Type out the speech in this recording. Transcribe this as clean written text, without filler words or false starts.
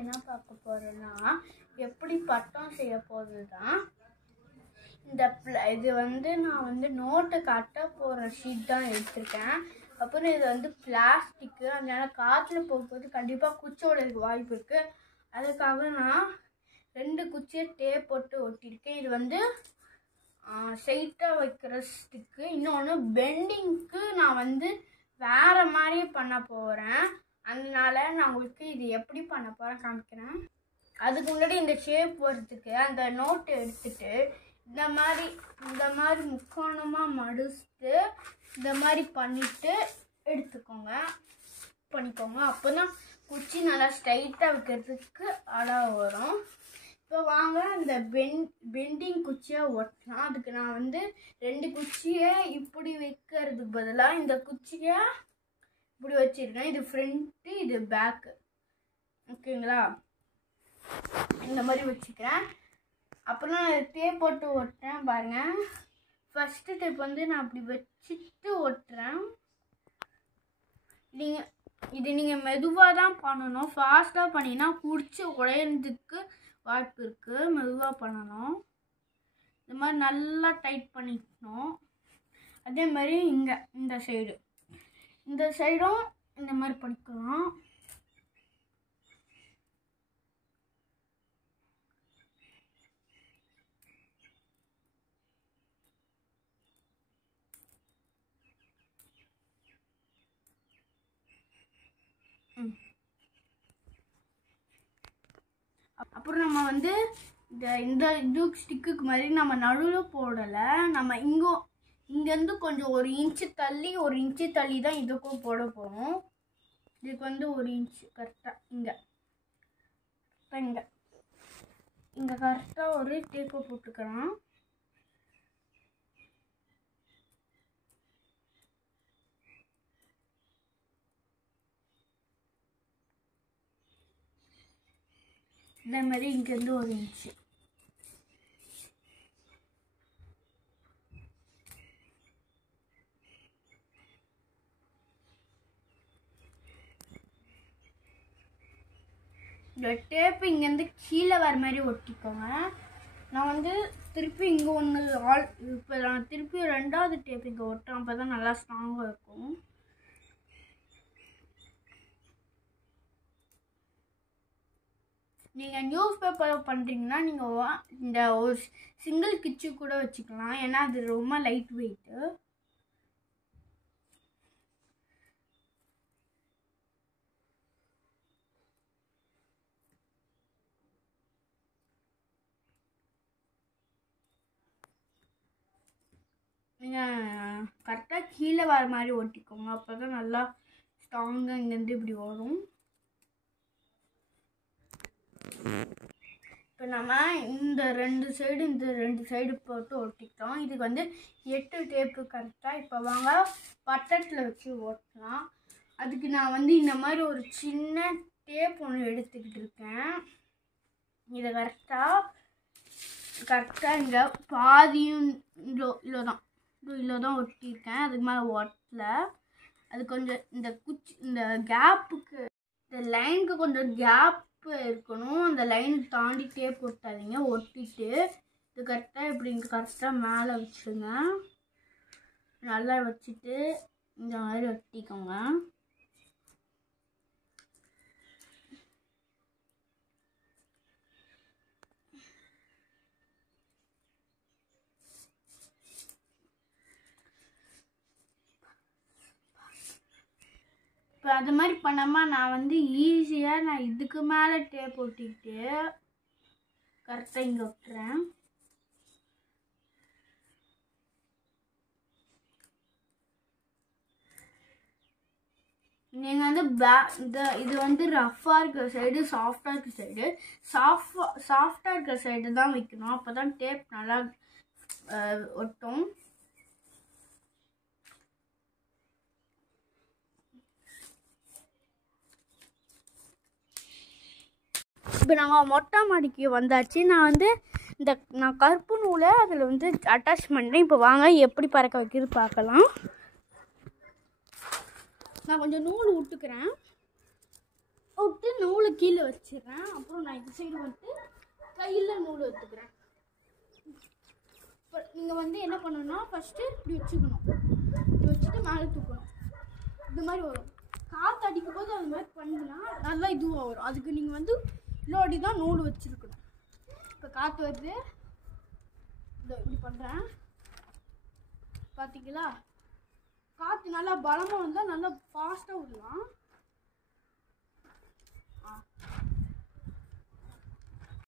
என்ன பார்க்க போகிறேன்னா எப்படி பட்டம் செய்ய போகிறது தான். இது வந்து நான் வந்து நோட்டு கட்ட போகிற ஷீட் தான் எடுத்திருக்கேன். அப்புறம் இது வந்து பிளாஸ்டிக்கு, அதனால காற்றுல போகும்போது கண்டிப்பாக குச்சியோட வாய்ப்பு இருக்குது. அதுக்காக நான் 2 குச்சியை டேப் போட்டு ஒட்டியிருக்கேன். இது வந்து ஸ்ட்ரைட்டாக வைக்கிற ஸ்டிக்கு. இன்னொன்று பெண்டிங்க்கு நான் வந்து வேறு மாதிரி பண்ண போகிறேன். அதனால நான் உங்களுக்கு இது எப்படி பண்ண போகிறேன் காமிக்கிறேன். அதுக்கு முன்னாடி இந்த ஷேப் வரதுக்கு அந்த நோட்டு எடுத்துட்டு இந்த மாதிரி முக்கோணமாக மடிச்சுட்டு இந்த மாதிரி பண்ணிட்டு பண்ணிக்கோங்க. அப்போ தான் குச்சி நல்லா ஸ்ட்ரைட்டாக வைக்கிறதுக்கு அழகாக வரும். இப்போ வாங்க இந்த பெண்டிங் குச்சியை ஒட்டலாம். அதுக்கு நான் வந்து 2 குச்சியை இப்படி வைக்கிறதுக்கு பதிலாக இந்த குச்சியை இப்படி வச்சிருக்கேன். இது ஃப்ரண்ட்டு, இது பேக்கு. ஓகேங்களா? இந்த மாதிரி வச்சுக்கிறேன். அப்புறம் நான் டேப் போட்டு ஒட்டுறேன் பாருங்கள். ஃபஸ்ட்டு டேப் வந்து நான் அப்படி வச்சுட்டு ஒட்டுறேன். நீங்கள் மெதுவாக தான் பண்ணணும். ஃபாஸ்ட்டாக பண்ணிங்கன்னா பிடிச்சி உடையிறதுக்கு வாய்ப்பு இருக்குது. மெதுவாக பண்ணணும். இந்த மாதிரி நல்லா டைட் பண்ணிக்கணும். அதே மாதிரி இந்த சைடும் இந்த மாதிரி பண்ணிக்கலாம். அப்புறம் நம்ம வந்து இந்த ஸ்டிக்குக்கு மாதிரி நம்ம நடுவில் போடலை. நம்ம இங்கேருந்து கொஞ்சம் 1 இன்ச்சு தள்ளி 1 இன்ச்சு தள்ளி தான் இதுக்கும் போட போகிறோம். இதுக்கு வந்து 1 இன்ச்சு கரெக்டாக இங்கே கரெக்டாக ஒரு டேப்பை போட்டுக்கலாம். இதே மாதிரி இங்கேருந்து 1 இன்ச்சு. இந்த டேப்பு இங்கேருந்து கீழே வர மாதிரி ஒட்டிக்கோங்க. நான் வந்து திருப்பி இங்கே இப்போ நான் திருப்பி 2வது டேப் இங்கே ஒட்டுறேன். அப்போ தான் நல்லா ஸ்ட்ராங்காக இருக்கும். நீங்கள் நியூஸ் பேப்பர் பண்ணுறீங்கன்னா நீங்கள் இந்த ஒரு சிங்கிள் கிச்சு கூட வச்சுக்கலாம். ஏன்னா அது ரொம்ப லைட் வெயிட்டு. நீங்கள் கரெக்டாக கீழே வர மாதிரி ஒட்டிக்கோங்க. அப்போ தான் நல்லா ஸ்ட்ராங்காக இங்கேருந்து இப்படி வரும். இப்போ நம்ம இந்த 2 சைடு போட்டு ஒட்டிக்கிட்டோம். இதுக்கு வந்து 8 டேப்பு கரெக்டாக. இப்போ வாங்க பட்டத்தில் வச்சு ஓட்டலாம். அதுக்கு நான் வந்து இந்த மாதிரி ஒரு சின்ன டேப் ஒன்று எடுத்துக்கிட்டு இருக்கேன். இதை கரெக்டாக இங்கே பாதியும் இவ்வளோ தான் ஒட்டியிருக்கேன். அதுக்கு மேலே ஓட்டல. அது கொஞ்சம் இந்த கேப்புக்கு, இந்த லைனுக்கு கொஞ்சம் கேப் இருக்கணும். அந்த லைன் தாண்டி டேப் ஒட்டாதீங்க. ஒட்டிட்டு இது கரெக்டாக இப்படி இங்கே கரெக்டாக மேலே வச்சுருங்க. நல்லா வச்சுட்டு இந்த மாதிரி ஒட்டிக்கோங்க. இப்போ அது மாதிரி பண்ணாமல் நான் வந்து ஈஸியாக இதுக்கு மேலே டேப் ஒட்டிக்கிட்டு கரெக்டாக இங்கே ஒட்டுறேன். நீங்கள் வந்து இது வந்து ரஃப்பாக இருக்கிற சைடு, சாஃப்டாக இருக்கிற சைடு, சாஃப்டாக இருக்கிற சைடு தான் வைக்கணும். அப்போ தான் டேப் நல்லா ஒட்டும். இப்போ நாங்கள் மொட்டை மாடிக்கு வந்தாச்சு. நான் கருப்பு நூலை அதில் வந்து அட்டாச் பண்ணுறேன். இப்போ வாங்க எப்படி பறக்க வைக்கிறது பார்க்கலாம். நான் கொஞ்சம் நூல் விட்டுக்கிறேன். விட்டு நூலை கீழே வச்சிடுறேன். அப்புறம் நான் இந்த சைடு வந்துட்டு கையில் நூல் எடுத்துக்கிறேன். இப்போ நீங்கள் வந்து என்ன பண்ணணும்னா ஃபஸ்ட்டு இப்படி வச்சுக்கணும். இப்படி வச்சுட்டு மேலே தூக்கணும். இது மாதிரி வரும். காற்று அடிக்கும் போது அது மாதிரி பண்ணினா நல்லா இதுவாக வரும். அதுக்கு நீங்கள் வந்து இல்லாடி தான் நூல் வச்சுருக்கணும். இப்போ காற்று வருது, இதோ இப்படி பண்ணுறேன். பார்த்தீங்களா? காற்று நல்லா பலமாக வந்தால் நல்லா ஃபாஸ்ட்டாக விடலாம்.